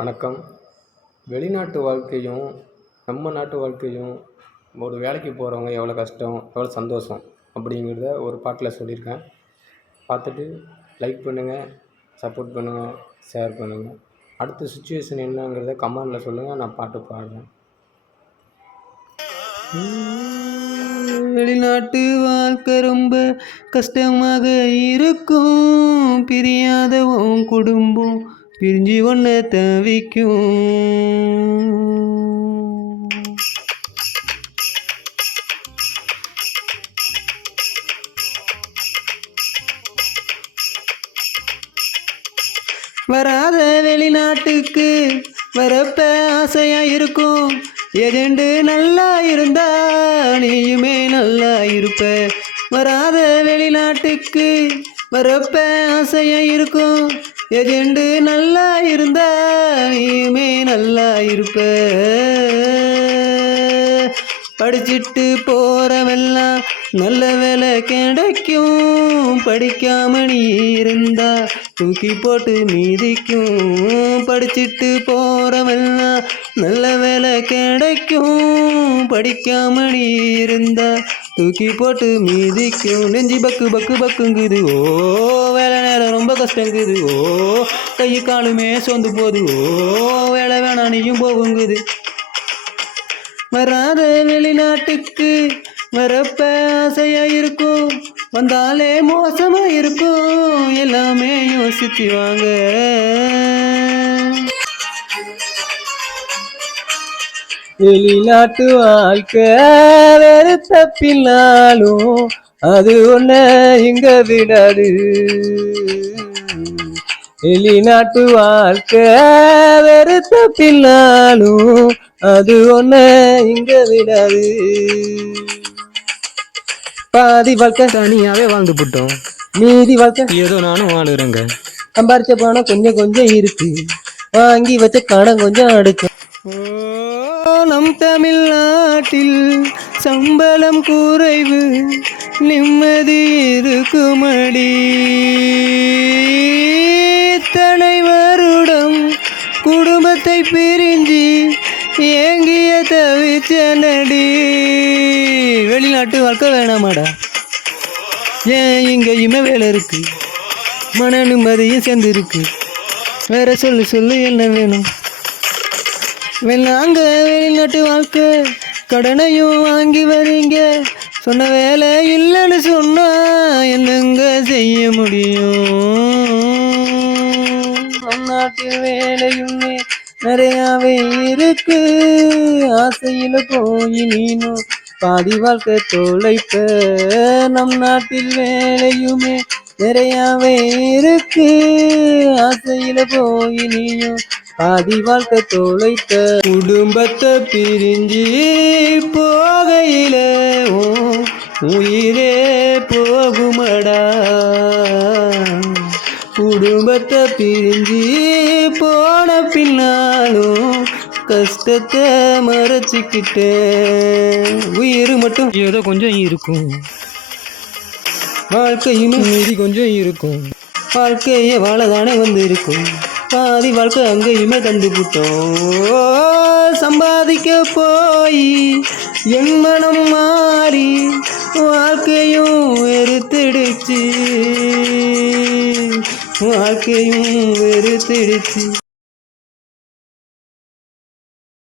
வணக்கம். வெளிநாட்டு வாழ்க்கையும் நம்ம நாட்டு வாழ்க்கையும் ஒரு வேலைக்கு போகிறவங்க எவ்வளோ கஷ்டம் எவ்வளோ சந்தோஷம் அப்படிங்கிறத ஒரு பாட்டில் சொல்லியிருக்கேன். பார்த்துட்டு லைக் பண்ணுங்கள் சப்போர்ட் பண்ணுங்கள் ஷேர் பண்ணுங்கள் அடுத்த சுச்சுவேஷன் என்னங்கிறத கமெண்டில் சொல்லுங்கள் நான் பாட்டு பாடுறேன். வெளிநாட்டு வாழ்க்கை ரொம்ப கஷ்டமாக இருக்கும். பிரியாத உன் குடும்பம் பிரிஞ்சு ஒன்று தவிக்கும். வராத வெளிநாட்டுக்கு வரப்ப ஆசையா இருக்கும். எஜெண்டு நல்லா இருந்தா நீயுமே நல்லா இருப்ப. வராத வெளிநாட்டுக்கு வரப்ப ஆசையா இருக்கும். எஜெண்டு நல்லா இருந்தா நீயுமே நல்லா இருப்ப. படிச்சிட்டு போறவெல்லாம் நல்ல வேலை கிடைக்கும். படிக்காம நீ இருந்தா தூக்கி போட்டு மீதிக்கும். படிச்சிட்டு போறவெல்லாம் நல்ல வேலை கிடைக்கும். படிக்காம நீ இருந்தா தூக்கி போட்டு மீதிக்கும் நெஞ்சு பக்கு பக்கு பக்குங்குது. ஓ வேலை நேரம் ரொம்ப கஷ்டங்குது. ஓ கை காலுமே சொந்து போகுது. ஓ வேலை வேணாம் நீயும் போகுங்குது. வராத வெளிநாட்டுக்கு வரப்ப ஆசையா இருக்கும். வந்தாலே மோசமா இருக்கும். எல்லாமே யோசிச்சு வாங்க. வெளிநாட்டு வாழ்க்கை வெறுத்த பின்னாலும் அது ஒன்ன இங்க விடாது. வெளிநாட்டு வாழ்க்கை வெறுத்த பின்னாலும் அது ஒன்ன இங்க விடாது. பாதி வாழ்க்கை தனியாவே வாழ்ந்து போட்டோம். மீதி வாழ்க்கை ஏதோ நானும் வாழுறேங்க. சம்பாரிச்ச பணம் கொஞ்சம் கொஞ்சம் இருக்கு. வாங்கி வச்ச கடன் கொஞ்சம் அடிச்சோம் ஓ, நம் தமிழ்நாட்டில் சம்பளம் குறைவு நிம்மதி இருக்குமடி. இத்தனை வருடம் குடும்பத்தை பிரிஞ்சு ஏங்கிய தவிச்சனடி. வெளிநாட்டு வாழ்க்கை வேணாமாடா. ஏன் இங்கேயுமே வேலை இருக்குது மன நிம்மதியும் சேர்ந்து இருக்கு வேற சொல்லு சொல்லு என்ன வேணும்? வெளிநாங்க வெளிநாட்டு வாழ்க்கை. கடனையும் வாங்கி வரீங்க. சொன்ன வேலை இல்லைன்னு சொன்னா என்னங்க செய்ய முடியும்? நம் நாட்டில் வேலையுமே நிறையாவே இருக்கு. ஆசையில போய் நீனும் பாதி வாழ்க்கை தொலைப்ப. நம் நாட்டில் வேலையுமே நிறையாவே இருக்கு. ஆசையில போய் நீயும் பாதி வாழ்க்கை தொலைத்த குடும்பத்தை பிரிஞ்சு போகையில உயிரே போகுமடா. குடும்பத்தை பிரிஞ்சு போன பின்னாலும் கஷ்டத்தை மறைச்சிக்கிட்டேன் உயிர் மட்டும் ஏதோ கொஞ்சம் இருக்கும். வாழ்க்கையும் மீதி கொஞ்சம் இருக்கும். வாழ்க்கையே வாழதானே வந்து இருக்கும் பாதி வாழ்க்கை அங்கேயுமே கண்டுபிட்டோம் சம்பாதிக்க போய் என் மனம் மாறி வாழ்க்கையும் வெறுத்திடுச்சு. வாழ்க்கையும் வெறுத்திடுச்சு.